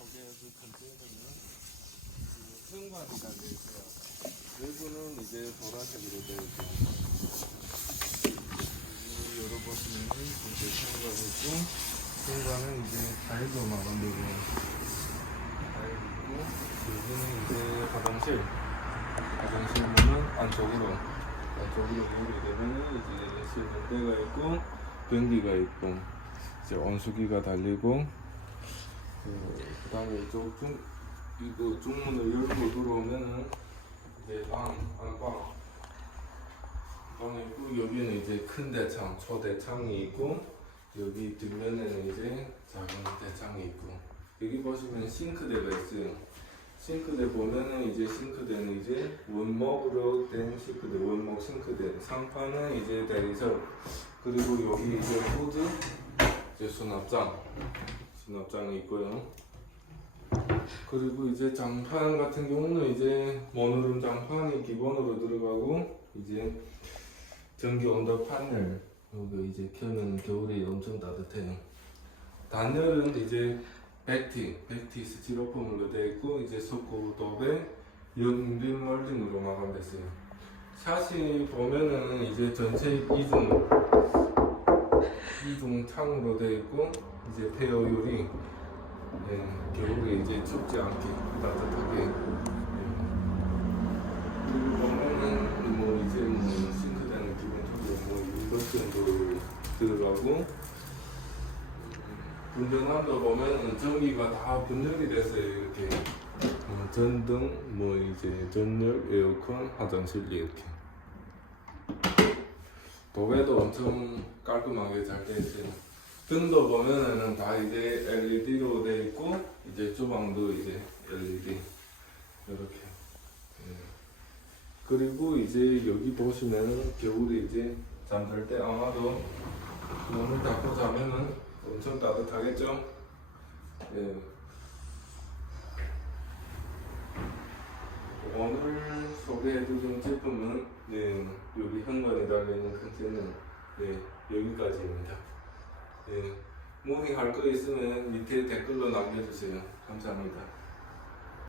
소개해줄 컨테이너는 그 현관이 달려 있어요. 외부는 이제 보라색으로 되어 있고 여기 열어보시면은 이제 현관이 있고 현관은 이제 타일로 마감되고 타일 있고 여기는 이제 화장실 화장실 문은 안쪽으로 안쪽으로 열게 되면은 이제 세면대가 있고 변기가 있고 이제 온수기가 달리고 그 다음에 이쪽 중 이거 중문을 열고 들어오면은 이제 방 안방 방에 있고 여기는 이제 큰 대창 초대창이 있고 여기 뒷면에는 이제 작은 대창이 있고 여기 보시면 싱크대가 있어요. 싱크대 보면은 이제 싱크대는 이제 원목으로 된 싱크대, 원목 싱크대. 상판은 이제 대리석. 그리고 여기 이제 후드, 이제 수납장, 수납장이 있고요. 그리고 이제 장판 같은 경우는 이제 모노름 장판이 기본으로 들어가고 이제 전기 온도 판넬 여기 이제 켜면 겨울에 엄청 따뜻해요. 단열은 이제 백티, 백티 스티로폼으로 되어 있고 이제 석고도에 연빔 몰딩으로 마감됐어요. 샷이 보면은 이제 전체 이중 창으로 되어 있고 이제 페어율이 예, 겨울에 이제 춥지 않게 따뜻하게 예. 그리고 보면은 뭐 이제 뭐 싱크대는 기본적으로 뭐 이것 정도 들어가고 분전함도 보면은 전기가 다 분열이 돼서 이렇게 어, 전등 뭐 이제 전열 에어컨 화장실 이렇게 도배도 엄청 깔끔하게 잘돼 있어요. 등도 보면은 다 이제 LED로 돼 있고 이제 주방도 이제 LED 이렇게. 예. 그리고 이제 여기 보시면은 겨울에 이제 잠잘 때 아마도 문을 닫고 자면은 엄청 따뜻하겠죠? 예. 오늘 소개해드린 제품은 네, 여기 현관에 달려있는 컨테이너 네, 여기까지입니다. 네, 모닝 할거 있으면 밑에 댓글로 남겨주세요. 감사합니다.